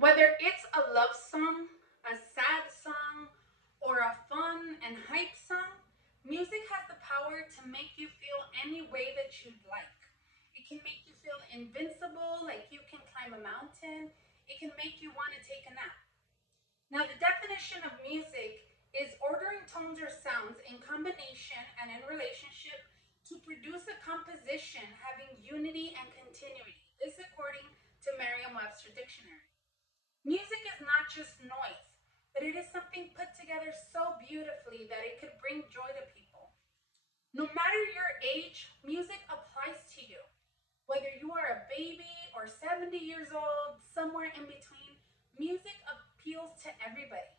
Whether it's a love song, a sad song, or a fun and hype song, music has the power to make you feel any way that you'd like. It can make you feel invincible, like you can climb a mountain. It can make you want to take a nap. Now, the definition of music is ordering tones or sounds in combination and in relationship to produce a composition having unity and continuity. This according to Merriam-Webster Dictionary. Music is not just noise, but it is something put together so beautifully that it could bring joy to people. No matter your age, music applies to you. Whether you are a baby or 70 years old, somewhere in between, music appeals to everybody.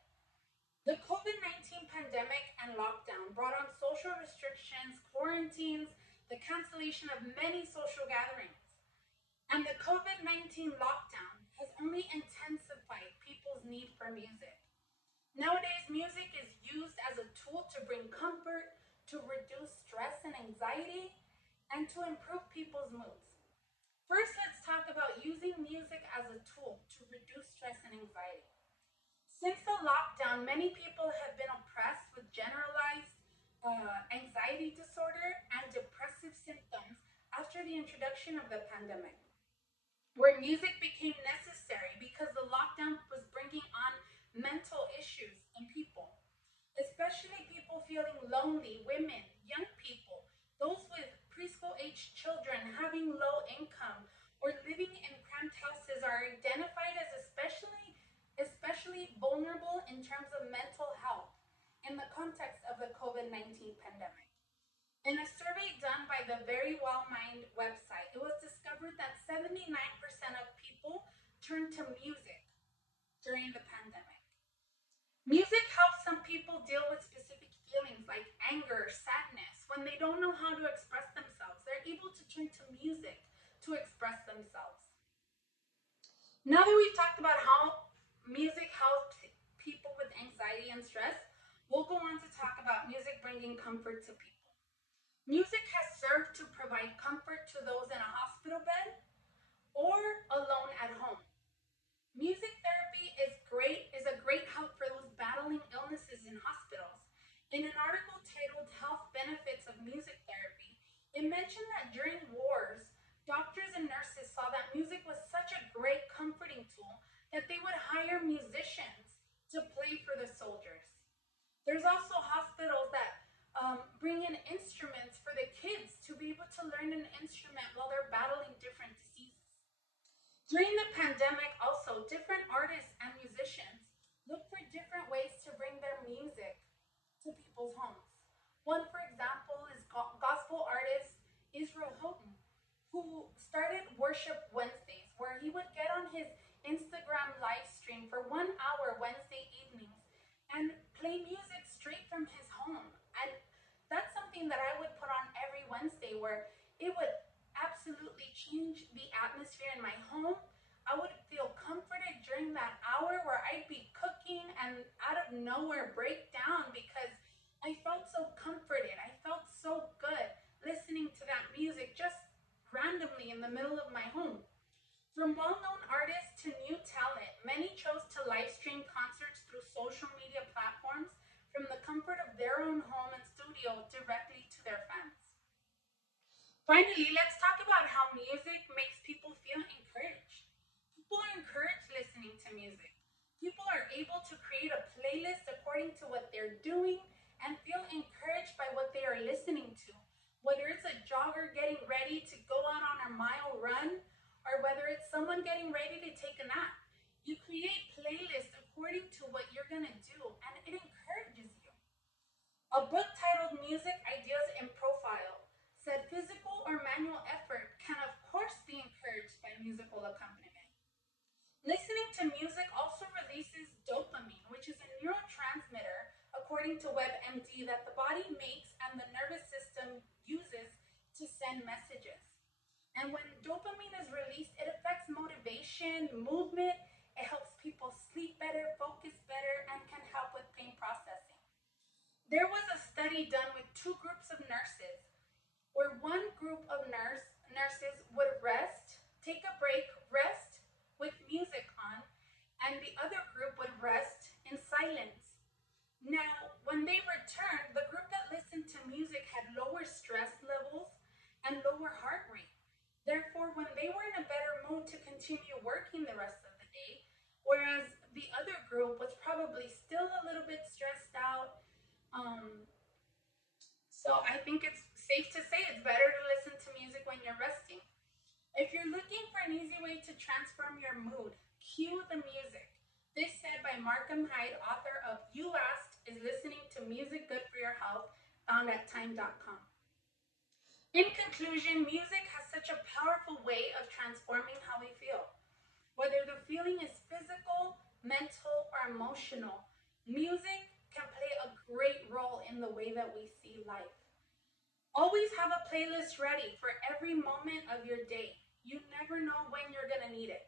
The COVID 19 pandemic and lockdown brought on social restrictions, quarantines, the cancellation of many social gatherings. And the COVID 19 lockdown has only intensified people's need for music. Nowadays, music is used as a tool to bring comfort, to reduce stress and anxiety, and to improve people's moods. First, let's talk about using music as a tool to reduce stress and anxiety. Since the lockdown, many people have been oppressed with generalized anxiety disorder and depressive symptoms after the introduction of the pandemic, where music became necessary because the lockdown was bringing on mental issues in people, especially people feeling lonely, women, young people, those with preschool age children having low income or living in cramped houses are identified as especially vulnerable in terms of mental health in the context of the COVID-19 pandemic. In a survey done by the Very Well Mind website, it was discovered that 79% of people turned to music during the pandemic. Music helps some people deal with specific feelings like anger, sadness. When they don't know how to express themselves, they're able to turn to music to express themselves. Now that we've talked about how music helps people with anxiety and stress, we'll go on to talk about music bringing comfort to people. Music has served to provide comfort to those in a hospital bed or alone at home. Music therapy is a great help for those battling illnesses in hospitals. In an article titled Health Benefits of Music Therapy, it mentioned that during wars, doctors and nurses saw that music was such a great comforting tool that they would hire musicians to play for the soldiers. There's also hospitals that bring in instruments for the kids to be able to learn an instrument while they're battling different diseases. During the pandemic, also, different artists and musicians look for different ways to bring their music to people's homes. One, for example, is gospel artist Israel Houghton, who started Worship Wednesdays, where he would get on his Instagram live stream for 1 hour Wednesday evenings and play music straight from his home. And that's something that I would put on every Wednesday, where it would absolutely change the atmosphere in my home. I would feel comforted during that hour where I'd be cooking and out of nowhere break down because I felt so comforted. I felt so good listening to that music just randomly in the middle of my home. From well known artists to new talent, many chose to live stream concerts through social media platforms from the comfort of their own home and studio directly to their fans. Finally, let's talk about how music makes people feel encouraged. People are encouraged listening to music. People are able to create a playlist according to what they're doing and feel encouraged by what they are listening to. Whether it's a jogger getting ready to go out on a mile run, or whether it's someone getting ready to take a nap, you create playlists according to what you're gonna do, and it encourages you. A book titled Music Ideas in Profile said physical or manual effort can, of course, be encouraged by musical accompaniment. Listening to music also releases dopamine, which is a neurotransmitter, according to WebMD, that the body makes and the nervous system uses to send messages. And when dopamine is released, it affects motivation, movement, it helps people sleep better, focus better, and can help with pain processing. There was a study done with two groups of nurses where one group of nurses would rest, take a break, rest with music on, and the other group would rest in silence. Now, when they returned, the group that listened to music had lower stress levels and lower heart rate. Therefore, when they were in a better mood to continue working the rest of the day, whereas the other group was probably still a little bit stressed out. Um, so I think it's safe to say it's better to listen to music when you're resting. If you're looking for an easy way to transform your mood, cue the music. This said by Markham Hyde, author of You Asked, is listening to music good for your health, found at time.com. In conclusion, music has such a powerful way of transforming how we feel. Whether the feeling is physical, mental, or emotional, music can play a great role in the way that we see life. Always have a playlist ready for every moment of your day. You never know when you're going to need it.